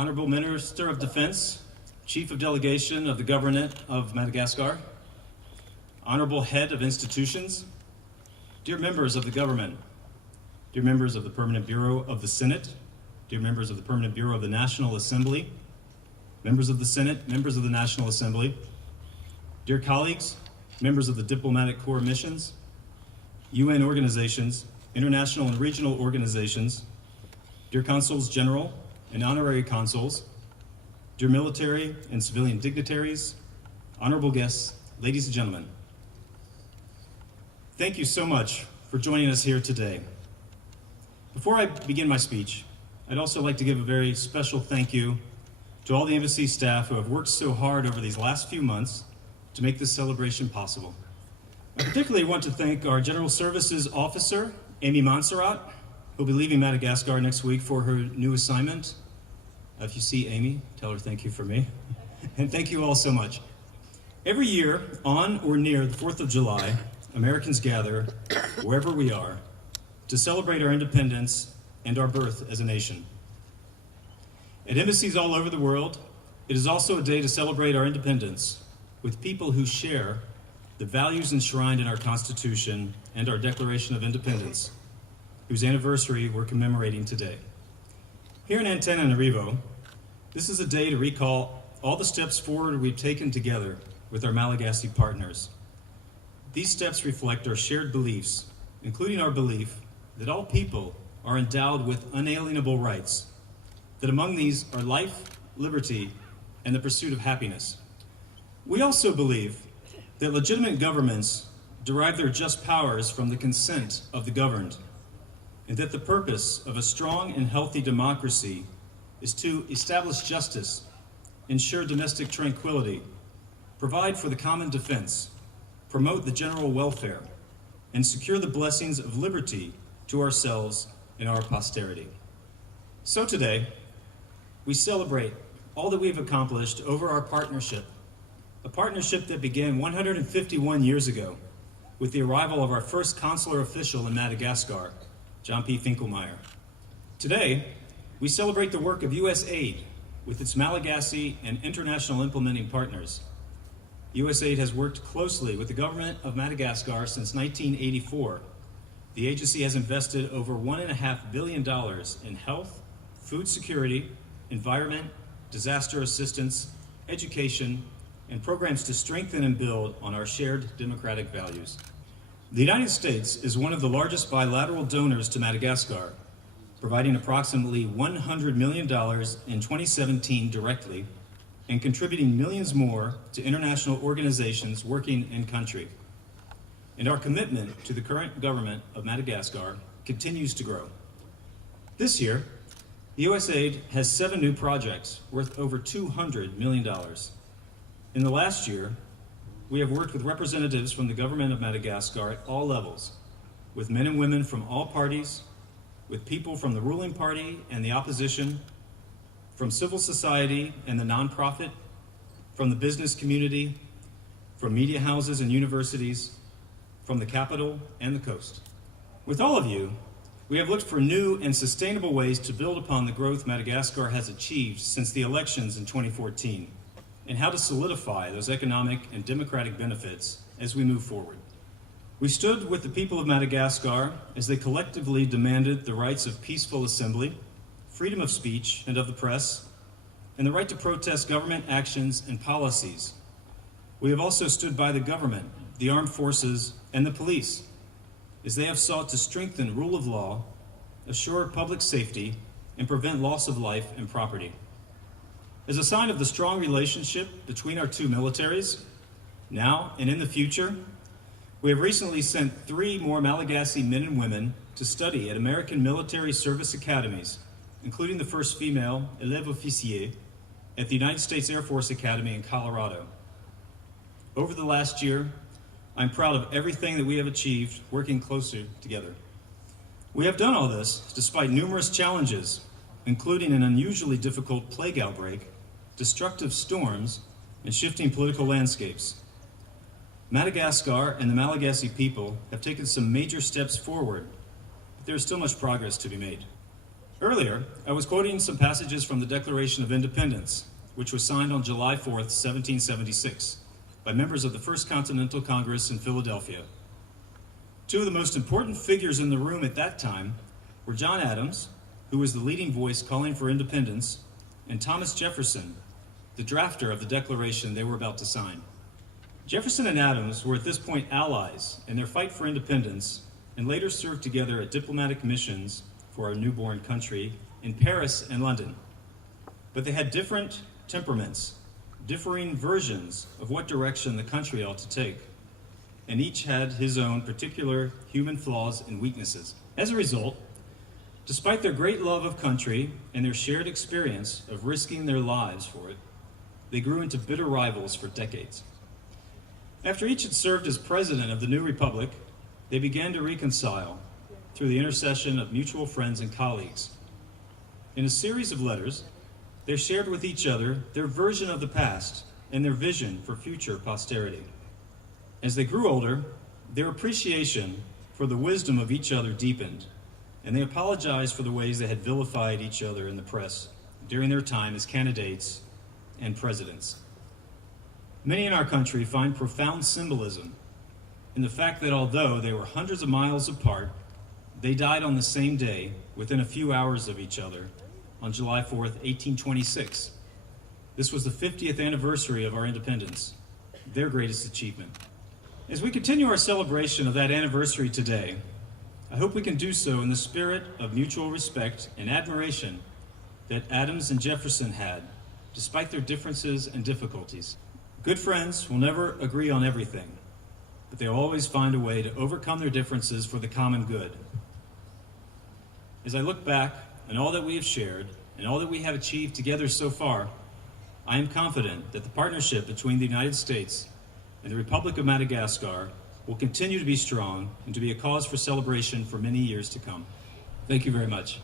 Honorable Minister of Defense, Chief of Delegation of the Government of Madagascar, Honorable Head of Institutions, dear members of the government, dear members of the Permanent Bureau of the Senate, dear members of the Permanent Bureau of the National Assembly, members of the Senate, members of the National Assembly, dear colleagues, members of the diplomatic corps missions, UN organizations, international and regional organizations, dear consuls general and honorary consuls, dear military and civilian dignitaries, honorable guests, ladies and gentlemen. Thank you so much for joining us here today. Before I begin my speech, I'd also like to give a very special thank you to all the embassy staff who have worked so hard over these last few months to make this celebration possible. I particularly want to thank our General Services Officer, Amy Montserrat, who will be leaving Madagascar next week for her new assignment. If you see Amy, tell her thank you for me. And thank you all so much. Every year, on or near the 4th of July, Americans gather, wherever we are, to celebrate our independence and our birth as a nation. At embassies all over the world, it is also a day to celebrate our independence with people who share the values enshrined in our Constitution and our Declaration of Independence, whose anniversary we're commemorating today. Here in Antananarivo, this is a day to recall all the steps forward we've taken together with our Malagasy partners. These steps reflect our shared beliefs, including our belief that all people are endowed with unalienable rights, that among these are life, liberty, and the pursuit of happiness. We also believe that legitimate governments derive their just powers from the consent of the governed, and that the purpose of a strong and healthy democracy is to establish justice, ensure domestic tranquility, provide for the common defense, promote the general welfare, and secure the blessings of liberty to ourselves and our posterity. So today, we celebrate all that we've accomplished over our partnership, a partnership that began 151 years ago with the arrival of our first consular official in Madagascar, John P. Finkelmeyer. Today, we celebrate the work of USAID with its Malagasy and international implementing partners. USAID has worked closely with the government of Madagascar since 1984. The agency has invested over $1.5 billion in health, food security, environment, disaster assistance, education, and programs to strengthen and build on our shared democratic values. The United States is one of the largest bilateral donors to Madagascar, providing approximately $100 million in 2017 directly, and contributing millions more to international organizations working in country. And our commitment to the current government of Madagascar continues to grow. This year, USAID has 7 new projects worth over $200 million. In the last year, we have worked with representatives from the government of Madagascar at all levels, with men and women from all parties, with people from the ruling party and the opposition, from civil society and the nonprofit, from the business community, from media houses and universities, from the capital and the coast. With all of you, we have looked for new and sustainable ways to build upon the growth Madagascar has achieved since the elections in 2014, and how to solidify those economic and democratic benefits as we move forward. We stood with the people of Madagascar as they collectively demanded the rights of peaceful assembly, freedom of speech and of the press, and the right to protest government actions and policies. We have also stood by the government, the armed forces, and the police, as they have sought to strengthen rule of law, assure public safety, and prevent loss of life and property. As a sign of the strong relationship between our two militaries, now and in the future, we have recently sent 3 more Malagasy men and women to study at American military service academies, including the first female élève officier at the United States Air Force Academy in Colorado. Over the last year, I'm proud of everything that we have achieved working closer together. We have done all this despite numerous challenges, including an unusually difficult plague outbreak, destructive storms, and shifting political landscapes. Madagascar and the Malagasy people have taken some major steps forward, but there is still much progress to be made. Earlier, I was quoting some passages from the Declaration of Independence, which was signed on July 4th, 1776, by members of the First Continental Congress in Philadelphia. Two of the most important figures in the room at that time were John Adams, who was the leading voice calling for independence, and Thomas Jefferson, the drafter of the declaration they were about to sign. Jefferson and Adams were at this point allies in their fight for independence and later served together at diplomatic missions for our newborn country in Paris and London. But they had different temperaments, differing versions of what direction the country ought to take, and each had his own particular human flaws and weaknesses. As a result, despite their great love of country and their shared experience of risking their lives for it, they grew into bitter rivals for decades. After each had served as president of the new republic, they began to reconcile through the intercession of mutual friends and colleagues. In a series of letters, they shared with each other their version of the past and their vision for future posterity. As they grew older, their appreciation for the wisdom of each other deepened, and they apologized for the ways they had vilified each other in the press during their time as candidates and presidents. Many in our country find profound symbolism in the fact that although they were hundreds of miles apart, they died on the same day, within a few hours of each other, on July 4th, 1826. This was the 50th anniversary of our independence, their greatest achievement. As we continue our celebration of that anniversary today, I hope we can do so in the spirit of mutual respect and admiration that Adams and Jefferson had, despite their differences and difficulties. Good friends will never agree on everything, but they'll always find a way to overcome their differences for the common good. As I look back on all that we have shared and all that we have achieved together so far, I am confident that the partnership between the United States and the Republic of Madagascar will continue to be strong and to be a cause for celebration for many years to come. Thank you very much.